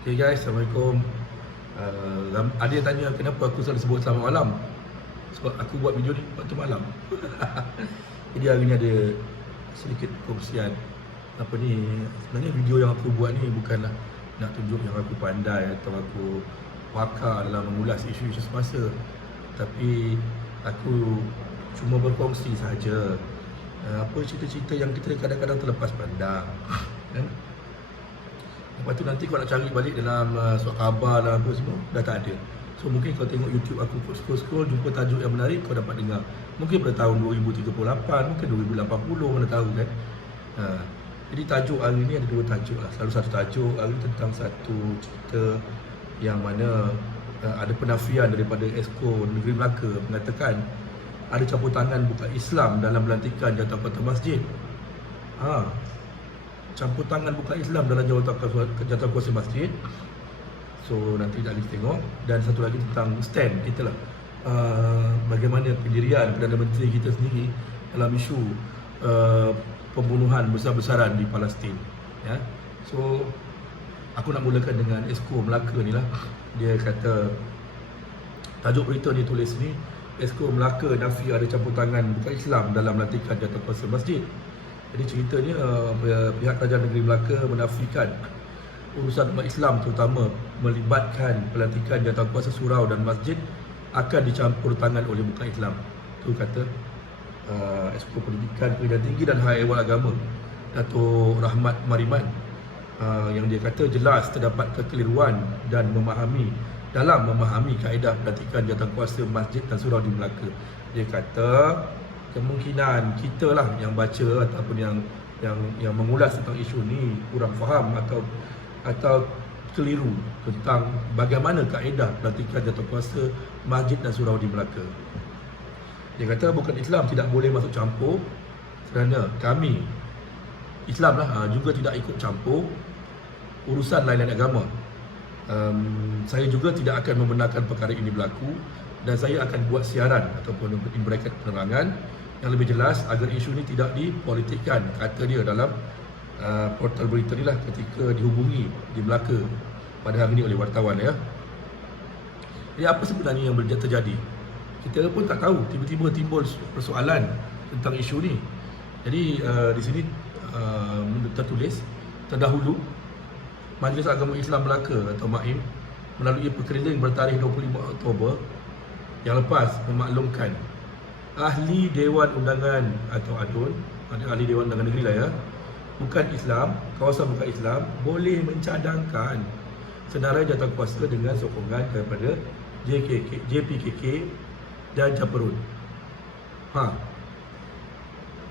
Okay guys, Assalamualaikum. Ada yang tanya kenapa aku selalu sebut selamat malam. Sebab aku buat video ni waktu malam. Jadi hari ni ada sedikit perkongsian. Apa ni, sebenarnya video yang aku buat ni bukanlah nak tunjuk yang aku pandai atau aku pakar dalam mengulas isu-isu semasa. Tapi aku cuma berkongsi saja apa cerita-cerita yang kita kadang-kadang terlepas pandang. Kan? Lepas tu nanti kau nak cari balik dalam surat khabar lah apa semua, dah tak ada. So mungkin kau tengok YouTube aku scroll-scroll, jumpa tajuk yang menarik, kau dapat dengar. Mungkin pada tahun 2038, mungkin 2080, mana tahu kan. Jadi tajuk hari ni ada dua tajuk lah. Selalu satu tajuk hari ni tentang satu cerita yang mana ada penafian daripada Esko Negeri Melaka mengatakan ada campur tangan bukan Islam dalam pelantikan jawatankuasa masjid. Campur tangan bukan Islam dalam jawatankuasa masjid. So nanti nak tengok. Dan satu lagi tentang stand kita lah, bagaimana pendirian Perdana Menteri kita sendiri dalam isu pembunuhan besar-besaran di Palestin, ya. So aku nak mulakan dengan Esko Melaka ni lah. Dia kata, tajuk berita ni tulis ni, Esko Melaka nafi ada campur tangan bukan Islam dalam pelantikan jawatankuasa masjid. Jadi ceritanya pihak Kerajaan Negeri Melaka menafikan urusan umat Islam terutama melibatkan pelantikan jawatankuasa surau dan masjid akan dicampur tangan oleh bukan Islam. Itu kata Esko Pendidikan, Pendidikan Tinggi dan Hak Ehwal Agama Dato' Rahmat Mariman, yang dia kata jelas terdapat kekeliruan dan dalam memahami kaedah pelantikan jawatankuasa masjid dan surau di Melaka. Dia kata kemungkinan kita lah yang baca ataupun yang mengulas tentang isu ni kurang faham atau keliru tentang bagaimana kaedah pelantikan jawatankuasa masjid dan surau di Melaka. Dia kata bukan Islam tidak boleh masuk campur kerana kami Islam lah juga tidak ikut campur urusan lain-lain agama. Saya juga tidak akan membenarkan perkara ini berlaku dan saya akan buat siaran ataupun memberikan penerangan yang lebih jelas agar isu ini tidak dipolitikkan, kata dia dalam portal berita ni lah ketika dihubungi di Melaka pada hari ini oleh wartawan, ya. Jadi apa sebenarnya yang terjadi? Kita pun tak tahu, tiba-tiba timbul persoalan tentang isu ni. Jadi di sini tertulis terdahulu Majlis Agama Islam Melaka atau MAIM melalui perkeliling bertarikh 25 Oktober yang lepas memaklumkan Ahli Dewan Undangan atau ADUN, Ahli Dewan Undangan Negeri lah, ya, bukan Islam, kawasan bukan Islam boleh mencadangkan senarai jawatankuasa dengan sokongan daripada JPKK dan Japarut.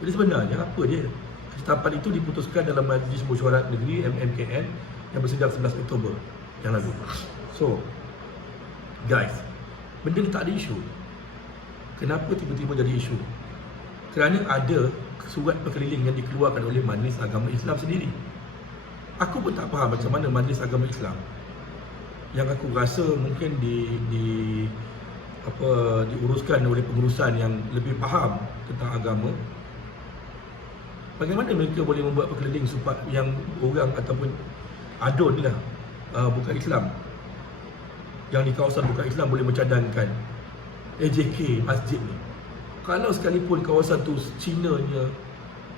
Jadi sebenarnya apa dia? Ketetapan itu diputuskan dalam Majlis Mesyuarat Negeri MMKN yang bersidang 11 Oktober yang lalu. So guys, benda ni tak ada isu. Kenapa tiba-tiba jadi isu? Kerana ada surat perkeliling yang dikeluarkan oleh Majlis Agama Islam sendiri. Aku pun tak faham macam mana Majlis Agama Islam, yang aku rasa mungkin diuruskan oleh pengurusan yang lebih faham tentang agama. Bagaimana mereka boleh membuat perkeliling supaya yang orang ataupun ADUN ni lah, bukan Islam, yang di kawasan bukan Islam boleh mencadangkan AJK masjid ni. Kalau sekalipun kawasan tu Cina-nya,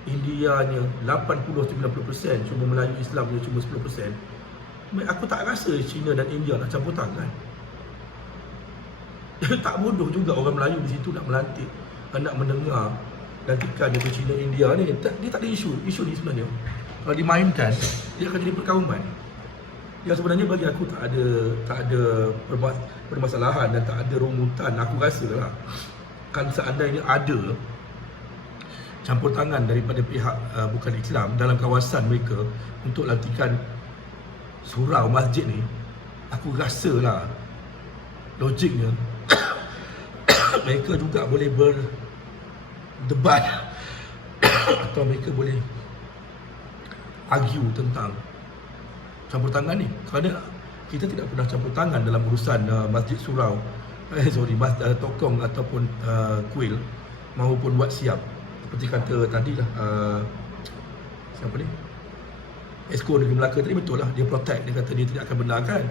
India-nya 80-90%, cuma Melayu Islam punya cuma 10%, aku tak rasa Cina dan India nak campur tangan. Tak bodoh juga orang Melayu di situ nak melantik, nak mendengar lantikan daripada Cina, India ni. Dia tak ada isu ni sebenarnya. Kalau dimainkan, dia akan jadi perkauman yang sebenarnya bagi aku tak ada permasalahan dan tak ada rumutan. Aku rasa lah, kan seandainya ada campur tangan daripada pihak bukan Islam dalam kawasan mereka untuk lantikan surau masjid ni, aku rasa lah logiknya mereka juga boleh berdebat atau mereka boleh argue tentang campur tangan ni. Kerana kita tidak pernah campur tangan dalam urusan masjid surau, tokong ataupun kuil maupun wat siap. Seperti kata tadi lah, siapa ni? Exco Negeri Melaka tadi betul lah, dia protect, dia kata dia tidak akan benarkan.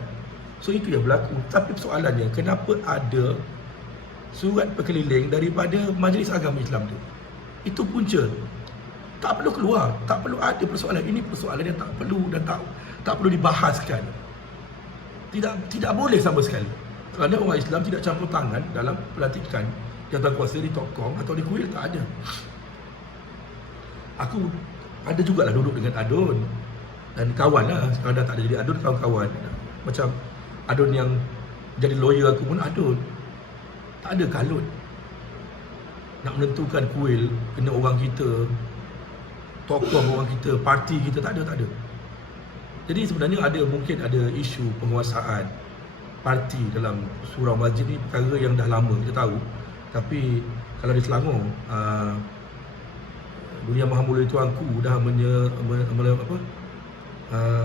So itu yang berlaku. Tapi persoalannya, kenapa ada surat berkeliling daripada Majlis Agama Islam tu? Itu punca. Tak perlu keluar, tak perlu ada persoalan. Ini persoalan yang tak perlu dan tak perlu dibahaskan. Tidak boleh sama sekali. Kerana orang Islam tidak campur tangan dalam pelantikan jawatankuasa di Tokong atau di Kuil, tak ada. Aku ada jugalah duduk dengan Adun dan kawan lah. Sekarang dah tak ada jadi Adun, kawan-kawan. Macam Adun yang jadi lawyer aku pun Adun. Tak ada kalut. Nak menentukan Kuil, kena orang kita, Tokong orang kita, parti kita, tak ada. Jadi sebenarnya mungkin ada isu penguasaan parti dalam surau masjid ni, perkara yang dah lama kita tahu. Tapi kalau di Selangor, Dunia Maha Mulia Tuanku dah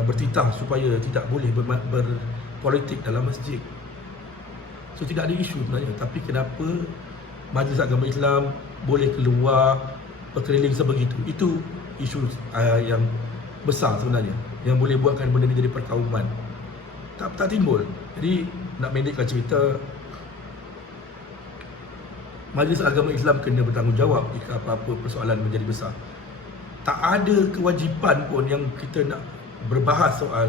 bertitah supaya tidak boleh berpolitik dalam masjid. So tidak ada isu sebenarnya. Tapi kenapa Majlis Agama Islam boleh keluar berkeliling sebegitu? Itu isu yang besar sebenarnya, yang boleh buatkan benda ni jadi perkauman. Tak timbul. Jadi nak pendekkan cerita, Majlis Agama Islam kena bertanggungjawab jika apa-apa persoalan menjadi besar. Tak ada kewajipan pun yang kita nak berbahas soal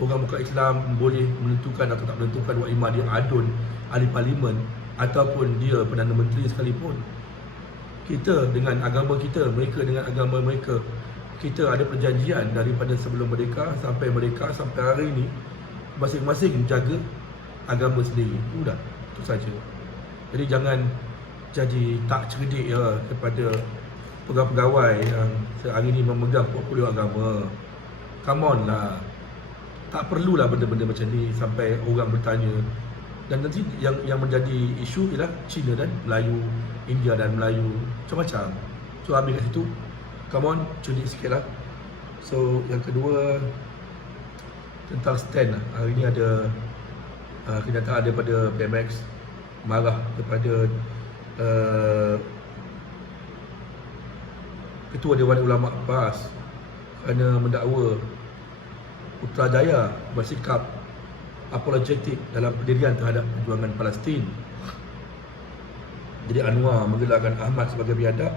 orang bukan Islam boleh menentukan atau tak menentukan Wak Imam dia Adun, ahli parlimen ataupun dia Perdana Menteri sekalipun. Kita dengan agama kita, mereka dengan agama mereka. Kita ada perjanjian daripada sebelum merdeka sampai hari ini, masing-masing menjaga agama sendiri. Sudah, itu saja. Jadi jangan jadi tak cerdik ya kepada pegawai-pegawai yang hari ini memegang portfolio agama. Come on lah. Tak perlulah benda-benda macam ni sampai orang bertanya. Dan nanti yang menjadi isu ialah Cina dan Melayu, India dan Melayu, macam-macam. So habis kat situ, come on, cerdik sikit lah. So yang kedua, tentang stand lah. Hari ni ada kenyataan daripada PMX marah kepada Ketua Dewan Ulama PAS kerana mendakwa Putrajaya bersikap apologetik dalam pendirian terhadap perjuangan Palestin. Jadi Anwar menggelarkan Ahmad sebagai biadab,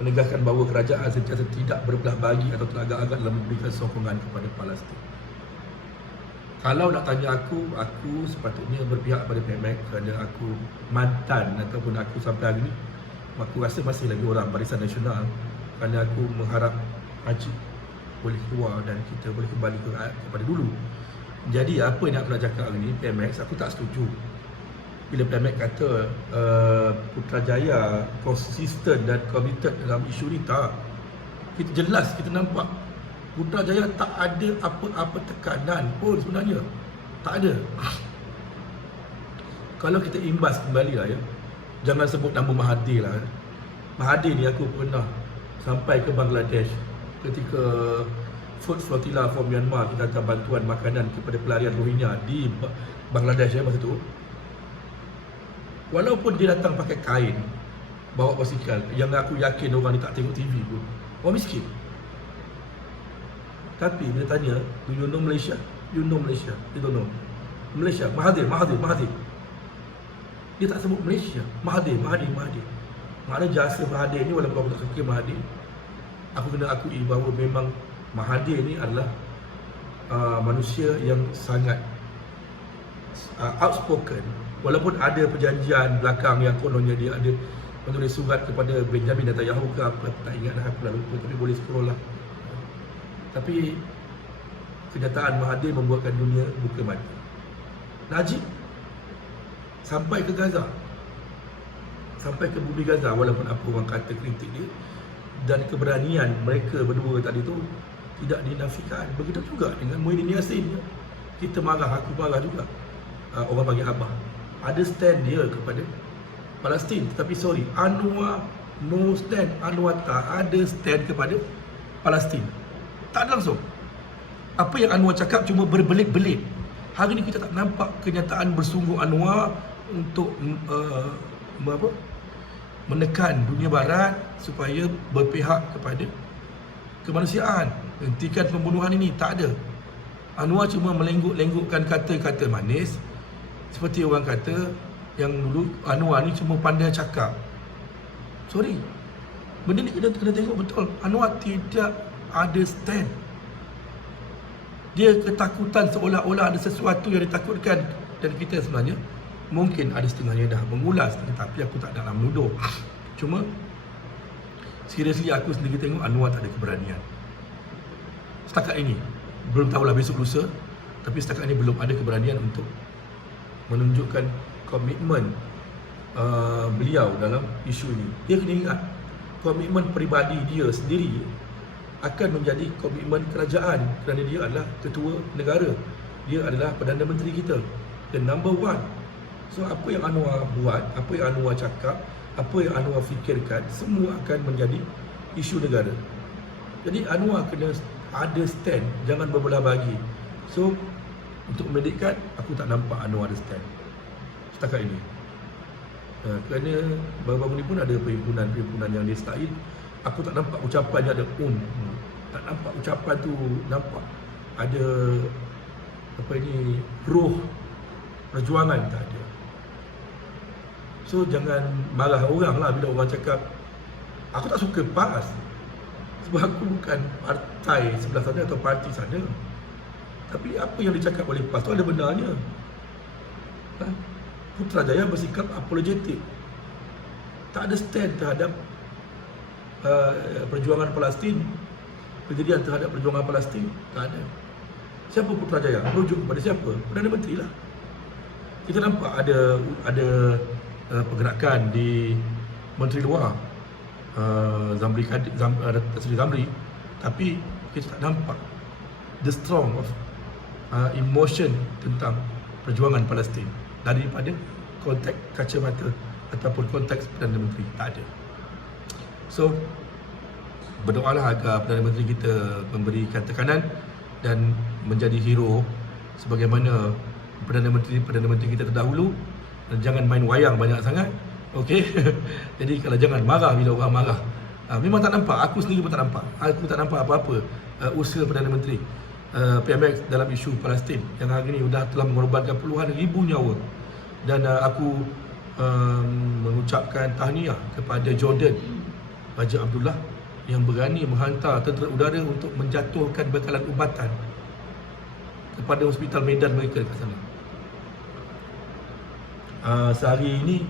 menegaskan bahawa kerajaan sentiasa tidak berbelah bagi atau teragak-agak dalam memberikan sokongan kepada Palestin. Kalau nak tanya aku sepatutnya berpihak pada PMX kerana aku mantan ataupun aku sampai hari ni, aku rasa masih lagi orang Barisan Nasional, kerana aku mengharap Haji boleh keluar dan kita boleh kembali kepada dulu. Jadi apa yang aku nak cakap hari ni, PMX, aku tak setuju bila PMX kata Putrajaya konsisten dan committed dalam isu ni. Tak. Kita jelas, kita nampak Putrajaya tak ada apa-apa tekanan pun sebenarnya. Tak ada. Kalau kita imbas kembali lah ya, jangan sebut nama Mahathir lah. Mahathir ni aku pernah sampai ke Bangladesh ketika Food Flotilla for Myanmar, kita hantar bantuan makanan kepada pelarian Rohingya di Bangladesh ya masa tu. Walaupun dia datang pakai kain, bawa basikal, yang aku yakin orang ni tak tengok TV pun, orang miskin. Tapi bila tanya, do you know Malaysia? You know Malaysia? You don't know Malaysia? Mahathir. Dia tak sebut Malaysia. Mahathir. Maknanya jasa Mahathir ni, walaupun aku tak suka Mahathir, aku kena akui bahawa memang Mahathir ni adalah manusia yang sangat outspoken. Walaupun ada perjanjian belakang yang kononnya dia ada menulis surat kepada Benjamin Netanyahu ke apa, tak ingat dah, aku dah lupa, tapi boleh scroll lah. Tapi kenyataan Mahathir membuatkan dunia buka mata. Najib sampai ke Gaza, sampai ke bumi Gaza, walaupun apa orang kata kritik dia, dan keberanian mereka berdua tadi tu tidak dinafikan. Begitu juga dengan Muhyiddin Yassin. Kita marah, aku marah juga. Orang bagi Abah ada stand dia kepada Palestin, tetapi sorry, Anwar no stand. Anwar tak ada stand kepada Palestin. Tak ada langsung. Apa yang Anwar cakap cuma berbelit-belit. Hari ni kita tak nampak kenyataan bersungguh Anwar untuk menekan dunia barat supaya berpihak kepada kemanusiaan. hentikan pembunuhan ini. Tak ada. Anwar cuma melengguk-lenggukkan kata-kata manis. Seperti orang kata yang dulu Anwar ni cuma pandai cakap. Sorry, benda ni kena tengok betul. Anwar tidak ada stand. Dia ketakutan seolah-olah ada sesuatu yang ditakutkan. Dan kita sebenarnya mungkin ada setengahnya dah mengulas, tetapi aku tak nak menuduh. Cuma seriously aku sendiri tengok Anwar tak ada keberanian. Setakat ini, belum tahulah besok lusa, tapi setakat ini belum ada keberanian untuk menunjukkan komitmen beliau dalam isu ini. Dia kena ingat, komitmen peribadi dia sendiri akan menjadi komitmen kerajaan kerana dia adalah ketua negara. Dia adalah Perdana Menteri kita, the number one. So apa yang Anwar buat, apa yang Anwar cakap, apa yang Anwar fikirkan, semua akan menjadi isu negara. Jadi Anwar kena ada stand, jangan berbelah bagi. So untuk memedikkan, aku tak nampak Anwar ada stand setakat ini. Kerana baru-baru ni pun ada perhimpunan yang dia sertai. Aku tak nampak ucapannya ada tak nampak ucapan tu, nampak ada apa ini, roh perjuangan, tak ada. So jangan marah orang lah bila orang cakap. Aku tak suka PAS, sebab aku bukan partai sebelah sana atau parti sana. Tapi apa yang dicakap oleh PAS tu ada benarnya. Putrajaya bersikap apologetik, tak ada stand terhadap perjuangan Palestin, kejadian terhadap perjuangan Palestin, tak ada. Siapa Putrajaya? Merujuk kepada siapa? Perdana Menteri lah. Kita nampak ada pergerakan di Menteri Luar, Seri Zamri, tapi kita tak nampak the strong of emotion tentang perjuangan Palestin daripada konteks kacamata ataupun konteks Perdana Menteri. Tak ada. So berdoalah agar Perdana Menteri kita memberikan tekanan dan menjadi hero sebagaimana Perdana Menteri kita terdahulu. Dan jangan main wayang banyak sangat. Okey. Jadi kalau jangan marah bila orang marah. Memang tak nampak, aku sendiri pun tak nampak. Aku tak nampak apa-apa usaha Perdana Menteri PMX dalam isu Palestin yang hari ini telah mengorbankan puluhan ribu nyawa. Dan aku mengucapkan tahniah kepada Jordan Raja Abdullah yang berani menghantar tentera udara untuk menjatuhkan bekalan ubatan kepada hospital Medan mereka dekat sana. Sehari ini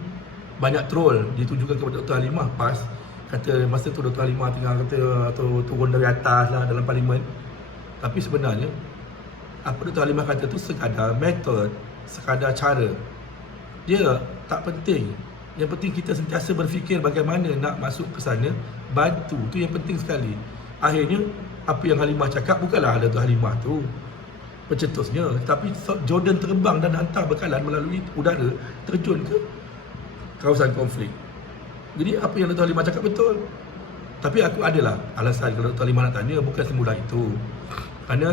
banyak troll ditujukan kepada Dr. Halimah PAS. Kata masa tu Dr. Halimah tengah kata atau turun dari atas lah dalam parlimen. Tapi sebenarnya apa Dr. Halimah kata tu sekadar metod, sekadar cara. Dia tak penting. Yang penting kita sentiasa berfikir bagaimana nak masuk ke sana, bantu. Tu yang penting sekali. Akhirnya apa yang Halimah cakap bukanlah Dr. Halimah tu pencetusnya, tapi Jordan terbang dan hantar bekalan melalui udara terjun ke kawasan konflik. Jadi apa yang Dr. Halimah cakap betul. Tapi aku adalah alasan kalau Dr. Halimah nak tanya, bukan semula itu. Kerana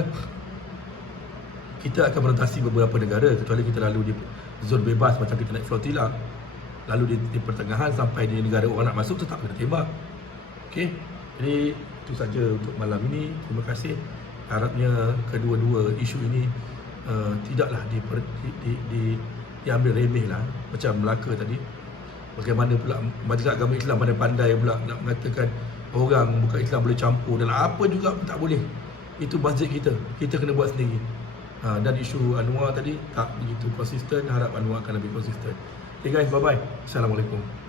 kita akan merentasi beberapa negara, kecuali kita lalu di zon bebas macam kita naik flotilla. Lalu di pertengahan sampai di negara orang nak masuk, tetap kena tembak. Okey. Jadi itu saja untuk malam ini. Terima kasih. Harapnya kedua-dua isu ini tidaklah diambil remeh lah. Macam Melaka tadi. Bagaimana pula Majlis Agama Islam pandai-pandai pula nak mengatakan orang bukan Islam boleh campur dalam apa juga pun tak boleh. Itu masjid kita. Kita kena buat sendiri. Dan isu Anwar tadi tak begitu konsisten. Harap Anwar akan lebih konsisten. Okay guys, bye-bye. Assalamualaikum.